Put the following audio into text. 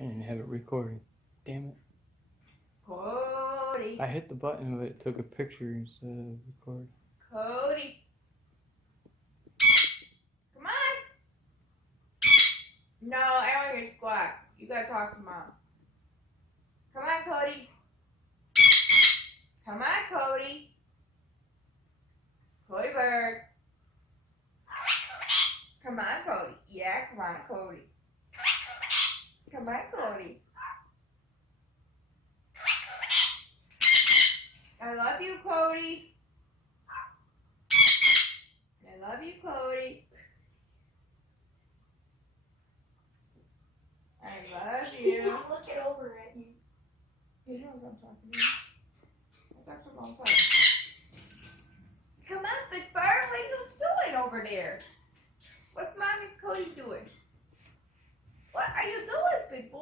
I didn't have it recording. Damn it. Cody. I hit the button, but it took a picture instead of record. Cody. Come on. No, I don't hear squawk. You gotta talk to Mom. Come on, Cody. Come on, Cody. Cody bird. Come on, Cody. Yeah, come on, Cody. Come on, Cody. I love you, Cody. I love you, Cody. I love you. Looking over at you. He knows I'm talking to you. I talked to him all the time. Come on, Big Bird. What are you doing over there? What's Mommy's Cody doing? What are you doing, big boy?